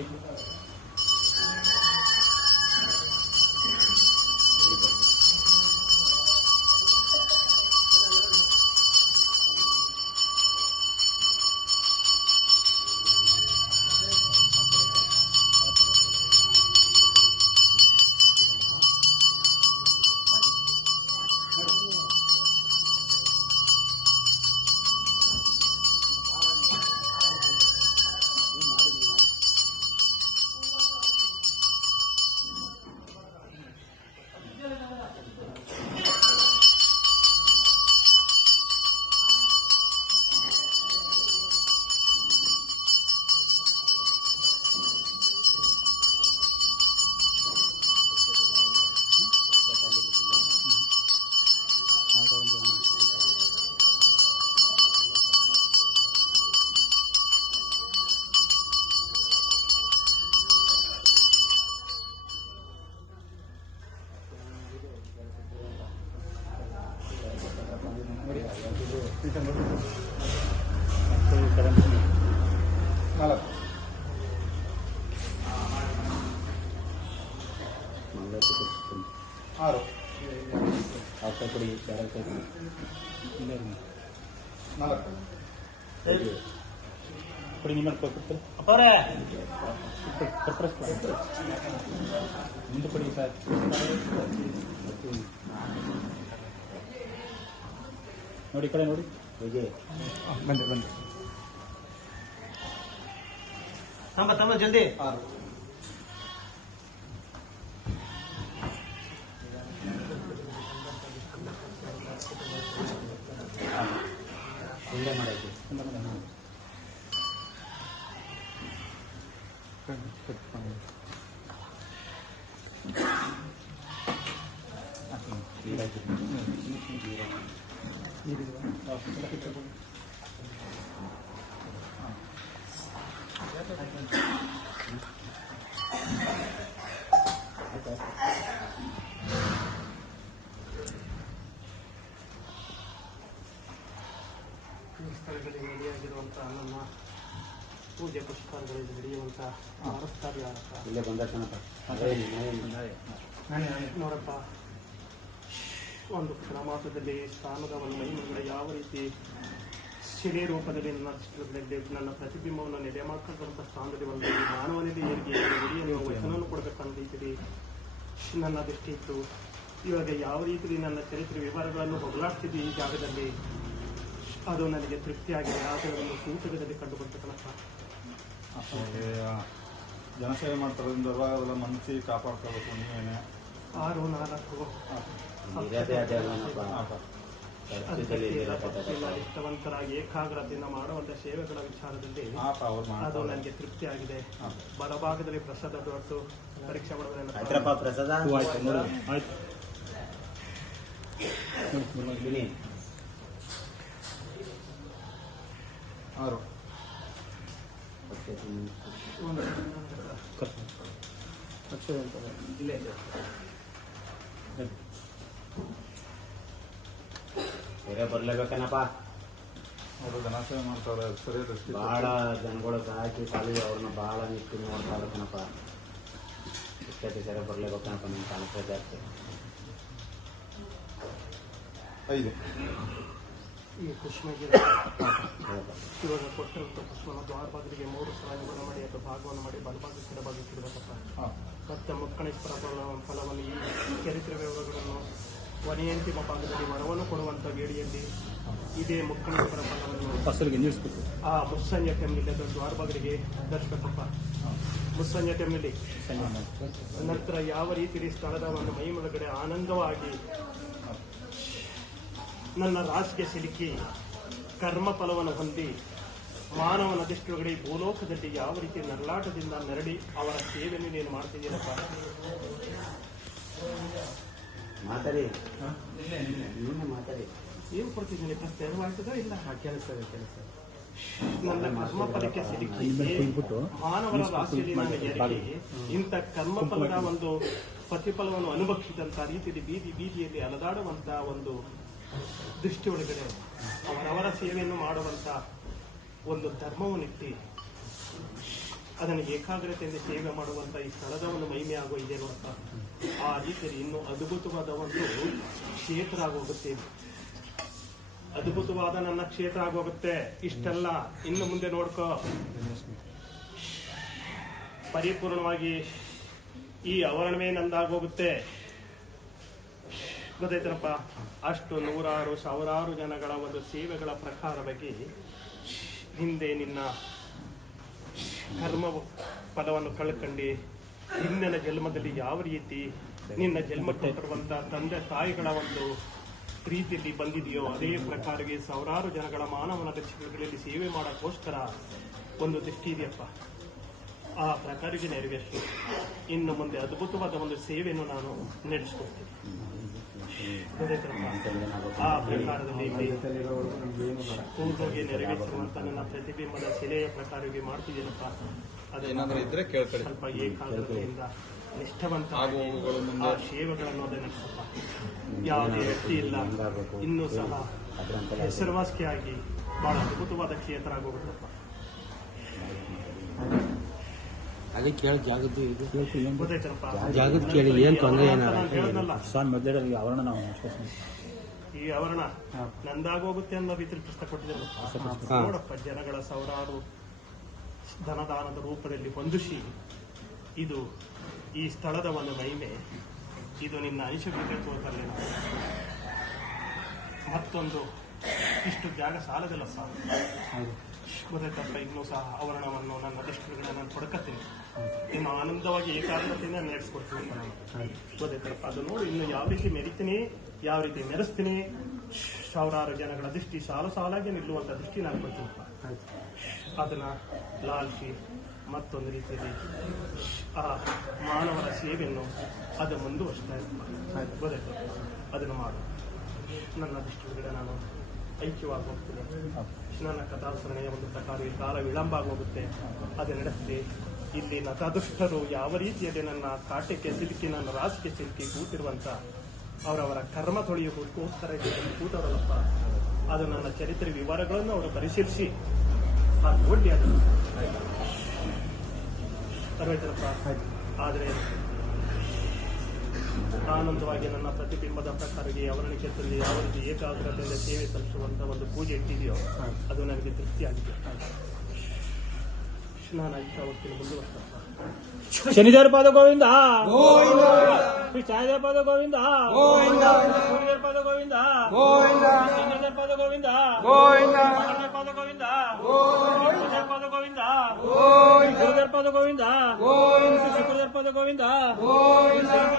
Thank you. ನಾಲ್ಕು ಆರು ನಾಲ್ಕು ಕೊಡಿ ನಿಮ್ಮ ಕೊಡ್ತಾರೆ ಅಪ್ಪವ್ರೆ ಮುಂದೆ ಕೊಡಿ ಸರ್ ನೋಡಿ ಈ ಕಡೆ ನೋಡಿ. ಬಂದೆ ಬಂದೆ. ತಮ್ಮ ತಮ್ಮ ಜಲ್ದಿ. ಆರು ಒಳ್ಳೆ ಮಾಡೈತಿ. ಈ ಸ್ಥಳದಲ್ಲಿ ನಡೆಯಾಗಿರುವಂತಹ ನಮ್ಮ ಪೂಜೆ ಪುಷ್ಕರಗಳಲ್ಲಿ ನಡೆಯುವಂತಹ ವಾರಸ್ತಾರಿ ಆರಪ್ಪ ಇಲ್ಲೇ ಬಂದ ಕಣಪ್ಪ ನೋಡಪ್ಪ ಒಂದು ಕ್ರಮಾಸದಲ್ಲಿ ಸ್ಥಾನದ ಒಂದು ಮಹಿಮೆಗಳ ಯಾವ ರೀತಿ ಶಿಲೆ ರೂಪದಲ್ಲಿ ನನ್ನ ಚಿತ್ರದಲ್ಲಿ ನನ್ನ ಪ್ರತಿಬಿಂಬವನ್ನು ನೆಲೆ ಮಾಡ್ತಕ್ಕಂಥ ಸ್ಥಾನದಲ್ಲಿ ಒಂದು ಮಾನವನಿಗೆ ಹೇಗೆ ಹಿರಿಯ ನೀವು ವಚನವನ್ನು ಕೊಡಬೇಕನ್ನೋ ರೀತಿಯಲ್ಲಿ ನನ್ನ ದೃಷ್ಟಿ ಇತ್ತು. ಇವಾಗ ಯಾವ ರೀತಿಯಲ್ಲಿ ನನ್ನ ಚರಿತ್ರೆ ವಿವರಗಳನ್ನು ಹೊಗಲಾಡ್ತಿದ್ದೆ ಈ ಜಾಗದಲ್ಲಿ, ಅದು ನನಗೆ ತೃಪ್ತಿಯಾಗಿದೆ. ಆದರೆ ಒಂದು ಸೂಚಕದಲ್ಲಿ ಕಂಡುಬರ್ತಕ್ಕಂಥ ಬರ್ತಕ್ಕಂಥ ಜನಸೇವೆ ಮಾಡ್ತಾರೋದ್ರಿಂದ ಮನಸ್ಸಿಗೆ ಮನಸ್ಸಿ ಕಾಪಾಡ್ಕೋಬೇಕು ನೀವೇನೆ ಆರು ನಾಲ್ಕು. ಇಷ್ಟವಂತರಾಗಿ ಏಕಾಗ್ರತೆಯಿಂದ ಮಾಡುವಂತ ಸೇವೆಗಳ ವಿಚಾರದಲ್ಲಿ ಅದು ನನಗೆ ತೃಪ್ತಿ ಆಗಿದೆ ಬಲಭಾಗದಲ್ಲಿ ಪ್ರಸಾದ ದೊಡ್ಡ ಪರೀಕ್ಷೆ ಮಾಡೋದ್ರಿಂದ ಆರು. ಪ್ರಸಾದ ಹೂ ಆಯ್ತು ನೋಡಿ ಆಯ್ತು ಬಿಡಿ ಆರು ಇಲ್ಲೇ ಬೇರೆ ಬರ್ಲೇಬೇಕೇನಪ್ಪ? ಅವರು ಜನಸೇವೆ ಮಾಡ್ತಾರೆ ಸರಿಯಾದ ಜನಗಳು ಸಾಕಿ ಸಾಲಿ ಅವ್ರನ್ನ ಬಹಳ ನಿಂತು ನೋಡ್ತಾ ಇರ್ಬೇಕನಪ್ಪ ಇಷ್ಟಕ್ಕೆ ಸರಿ ಬರ್ಲೇಬೇಕನಪ್ಪ ನಿಮ್ಮ ಕಾಲಕ್ಕೆ ಜಾಸ್ತಿ ಐದು. ಈ ಕುಷ್ಮಗಿರ ಇವಾಗ ಕೊಟ್ಟಿರುವಂತ ಪುಷ್ಪನ ದ್ವಾರಭಾಗರಿಗೆ ಮೂರು ಸಲಗಳನ್ನು ಮಾಡಿ ಅಥವಾ ಭಾಗವನ್ನು ಮಾಡಿ ಬಲಭಾಗಕ್ಕೆ ಎಡಭಾಗಕ್ಕೆ ಇಡಬೇಕಪ್ಪ ಮತ್ತೆ ಮುಕ್ಕಣೇಶ್ವರ ಫಲ ಫಲವನ್ನು ಈ ಚರಿತ್ರೆ ವಿವರಗಳನ್ನು ಕೊನೆಯಂತಿಮ ಭಾಗದಲ್ಲಿ ವರವನ್ನು ಕೊಡುವಂತ ಗೇಡಿಯಲ್ಲಿ ಇದೇ ಮುಕ್ಕಣೇಶ್ವರ ಫಲವನ್ನು ಫಸಲಿಗೆ ನಿಲ್ಲಿಸ್ಬೇಕು. ಆ ಮುಸ್ಸಂಜೆ ಟೈಮ್ನಲ್ಲಿ ಅದು ದ್ವಾರಭಾಗರಿಗೆ ಧರಿಸಬೇಕಪ್ಪ ಮುಸ್ಸಂಜೆ ಟೈಮ್ನಲ್ಲಿ ನಂತರ ಯಾವ ರೀತಿ ಸ್ಥಳದ ಒಂದು ಮೈ ಒಳಗಡೆ ಆನಂದವಾಗಿ ನನ್ನ ರಾಜ್ಯ ಸಿಲುಕಿ ಕರ್ಮ ಫಲವನ್ನು ಹೊಂದಿ ಮಾನವನ ದೃಷ್ಟಿಯೊಳಗಡೆ ಈ ಭೂಲೋಕದಲ್ಲಿ ಯಾವ ರೀತಿ ನರಳಾಟದಿಂದ ನರಳಿ ಅವರ ಸೇವೆಯನ್ನು ನೀನು ಮಾಡ್ತಿದ್ದೀನಪ್ಪ ಮಾತಾಡಿ. ಮಾತಾಡಿ. ಏನು ಕೊಡ್ತಿದ್ದೀನಿ ಪ್ರಶ್ನೆ ಅರಿವಾಗ್ತದೋ ಇಲ್ಲ? ಕೆಲಸ ಕೆಲಸ ನನ್ನ ಕರ್ಮ ಫಲಕ್ಕೆ ಸಿಲುಕಿ ಮಾನವರ ರಾಶಿಯಲ್ಲಿ ನಾನು ಎರಗಿ ಇಂಥ ಕರ್ಮಫಲದ ಒಂದು ಪ್ರತಿಫಲವನ್ನು ಅನುಭವಿಸಿದಂತ ರೀತಿಯಲ್ಲಿ ಬೀದಿ ಬೀದಿಯಲ್ಲಿ ಅಲದಾಡುವಂತ ಒಂದು ದೃಷ್ಟಿ ಒಳಗಡೆ ಅವರವರ ಸೇವೆಯನ್ನು ಮಾಡುವಂತ ಒಂದು ಧರ್ಮವನ್ನಿಟ್ಟು ಅದನ್ನು ಏಕಾಗ್ರತೆಯಿಂದ ಸೇವೆ ಮಾಡುವಂತ ಈ ಸ್ಥಳದ ಒಂದು ಮಹಿಮೆ ಆಗೋ ಇದೆ ಅಂತ ಆ ರೀತಿಯಲ್ಲಿ ಇನ್ನು ಅದ್ಭುತವಾದ ಒಂದು ಕ್ಷೇತ್ರ ಆಗೋಗುತ್ತೆ. ಅದ್ಭುತವಾದ ನನ್ನ ಕ್ಷೇತ್ರ ಆಗೋಗುತ್ತೆ. ಇಷ್ಟೆಲ್ಲ. ಇನ್ನು ಮುಂದೆ ನೋಡ್ಕೋ. ಪರಿಪೂರ್ಣವಾಗಿ ಈ ಅವರಣವೇ ನಂದಾಗೋಗುತ್ತೆ. ಗೊತ್ತಾಯ್ತನಪ್ಪ ಅಷ್ಟು ನೂರಾರು ಸಾವಿರಾರು ಜನಗಳ ಒಂದು ಸೇವೆಗಳ ಪ್ರಕಾರವಾಗಿ ಹಿಂದೆ ನಿನ್ನ ಕರ್ಮ ಪದವನ್ನು ಕಳ್ಕಂಡು ಹಿಂದಿನ ಜನ್ಮದಲ್ಲಿ ಯಾವ ರೀತಿ ನಿನ್ನ ಜನ್ಮ ಕೊಟ್ಟಿರುವಂತಹ ತಂದೆ ತಾಯಿಗಳ ಒಂದು ಪ್ರೀತಿಯಲ್ಲಿ ಬಂದಿದೆಯೋ ಅದೇ ಪ್ರಕಾರಗೆ ಸಾವಿರಾರು ಜನಗಳ ಮಾನವನ ದಕ್ಷಿಣಗಳಲ್ಲಿ ಸೇವೆ ಮಾಡೋಕ್ಕೋಸ್ಕರ ಒಂದು ದೃಷ್ಟಿ ಇದೆಯಪ್ಪ ಆ ಪ್ರಕಾರಕ್ಕೆ ನೆರವೇರಿಸಿ ಇನ್ನು ಮುಂದೆ ಅದ್ಭುತವಾದ ಒಂದು ಸೇವೆಯನ್ನು ನಾನು ನಡೆಸ್ಕೊಡ್ತೀನಿ? ಆ ಪ್ರಕಾರದಲ್ಲಿ ಪೂರ್ಣವಾಗಿ ನೆರವೇರಿಸುವಂತ ನನ್ನ ಪ್ರತಿಬಿಂಬದ ಶಿಲೆಯ ಪ್ರಕಾರವಾಗಿ ಮಾಡ್ತಿದ್ದೀನಪ್ಪ. ಅದೇನಾದ್ರೂ ಇದ್ರೆ ಕೇಳ್ಕೊಳ್ಳಿ. ಸ್ವಲ್ಪ ಏಕಾಗ್ರತೆಯಿಂದ ನಿಷ್ಠವಂತ ಆ ಸೇವೆಗಳನ್ನು ನಡೆಸಪ್ಪ ಯಾವುದೇ ವ್ಯಕ್ತಿ ಇಲ್ಲ. ಇನ್ನೂ ಸಹ ಹೆಸರುವಾಸಿಯಾಗಿ ಬಹಳ ಅದ್ಭುತವಾದ ಕ್ಷೇತ್ರ ಆಗೋಗುತ್ತಪ್ಪ ಅದೇ ಕೇಳಿ ಜಾಗದ್ದು ಇದು. ಜಾಗದ ಕೇಳಿ ಏನ್ ತೊಂದ್ರೆ ಏನಾರ ಸ್ವಾಮಿ ಮೊದಲೇ ಈ ಆವರಣ ನಾವು ಈ ಆವರಣ ನಂದಾಗೋಗುತ್ತೆ ಅನ್ನೋ ರೀತಿಯಲ್ಲಿ ಪುಸ್ತಕ ಕೊಟ್ಟಿದ್ದಾರೆ. ನೋಡಪ್ಪ ಜನಗಳ ಸಾವಿರಾರು ಧನದಾನದ ರೂಪದಲ್ಲಿ ಹೊಂದಿಸಿ ಇದು ಈ ಸ್ಥಳದ ಒಂದು ಮಹಿಮೆ. ಇದು ನಿನ್ನ ಅಂಶ ತೋರ್ತಲ್ಲ ಮತ್ತೊಂದು ಇಷ್ಟು ಜಾಗ ಸಾಲದಲ್ಲ ಸರ್ ಗೊತ್ತಾಯ್ತಪ್ಪ ಇನ್ನೂ ಸಹ ಆವರಣವನ್ನು ನನ್ನ ದೃಷ್ಟಿಗಳನ್ನ ನಾನು ಪಡ್ಕತ್ತೀನಿ ಇನ್ನು ಆನಂದವಾಗಿ ಏಕಾಗ್ರತೆಯಿಂದ ನಡೆಸ್ಕೊಡ್ತೀನಿ ನಾನು ಗೊತ್ತಾಯ್ತಪ್ಪ ಅದು ನೋಡಿ ಇನ್ನು ಯಾವ ರೀತಿ ಮೆರಿತೀನಿ, ಯಾವ ರೀತಿ ಮೆರೆಸ್ತೀನಿ, ಸಾವಿರಾರು ಜನಗಳ ದೃಷ್ಟಿ ಸಾಲು ಸಾಲಾಗಿ ನಿಲ್ಲುವಂತ ದೃಷ್ಟಿ ನಾನು ಕೊಡ್ತೀನಿ. ಅದನ್ನ ಲಾಲ್ಚಿ ಮತ್ತೊಂದು ರೀತಿಯಲ್ಲಿ, ಆ ಮಾನವರ ಸೇವೆಯನ್ನು ಅದು ಮುಂದುವರಿಸ್ತಾ ಇರ್ತಾರೆ ಗೊತ್ತಾಯ್ತು ಅದನ್ನು ಮಾಡು. ನನ್ನ ದೃಷ್ಟಿಯೊಳಗಡೆ ನಾನು ಐಕ್ಯವಾಗಿ ಕೃಷ್ಣನ ಕಥಾಸರಣೆಯ ಒಂದು ಪ್ರಕಾರ ಈ ಕಾಲ ವಿಳಂಬ ಆಗೋಗುತ್ತೆ ಅದು ನಡೆಸಿ ಇಲ್ಲಿ ನತದುಷ್ಟರು ಯಾವ ರೀತಿಯಲ್ಲಿ ನನ್ನ ಕಾಟಕ್ಕೆ ಸಿಲುಕಿ ನನ್ನ ರಾಜಕ್ಕೆ ಸಿಲುಕಿ ಕೂತಿರುವಂತ ಅವರವರ ಕರ್ಮ ತೊಳೆಯುವುದಕ್ಕೋಸ್ಕರ ಕೂತವರಲ್ಲಪ್ಪ. ಅದು ನನ್ನ ಚರಿತ್ರೆ ವಿವರಗಳನ್ನು ಅವರು ಪರಿಶೀಲಿಸಿ. ಆ ನೋಡಿ ಅದನ್ನು ಅರ್ವೈತರಪ್ಪ ಆದರೆ ಆನಂದವಾಗಿ ನನ್ನ ಪ್ರತಿಬಿಂಬದ ಪ್ರಕಾರಿಗೆ ಅವರ ಕ್ಷೇತ್ರದಲ್ಲಿ ಯಾವ ರೀತಿ ಏಕಾಗ್ರತೆಯಿಂದ ಸೇವೆ ಸಲ್ಲಿಸುವಂತಹ ಒಂದು ಪೂಜೆ ಇಟ್ಟಿದೆಯೋ ಅದು ನನಗೆ ತೃಪ್ತಿಯಾಗಿದೆ. ನಾನು ಐತಾ ಹೋಗ್ತೀನಿ ಮುಂದುವರ್ಸಪ್ಪ ಶನಿದೇವರ ಪಾದ ಗೋವಿಂದ. ಶ್ರೀ ಛಾಯಾದೇವ ಪಾದ ಗೋವಿಂದ. ಗೋವಿಂದ. ಪಾದ ಗೋವಿಂದ. ಗೋವಿಂದ. ಪಾದ ಗೋವಿಂದ. ಗೋವಿಂದ. ಪಾದ ಗೋವಿಂದ. ಗೋವಿಂದ. ಪಾದ ಗೋವಿಂದ. ಗೋವಿಂದ. ಪಾದ ಗೋವಿಂದ. ಗೋವಿಂದ. ಪಾದ ಗೋವಿಂದ. ಗೋವಿಂದ.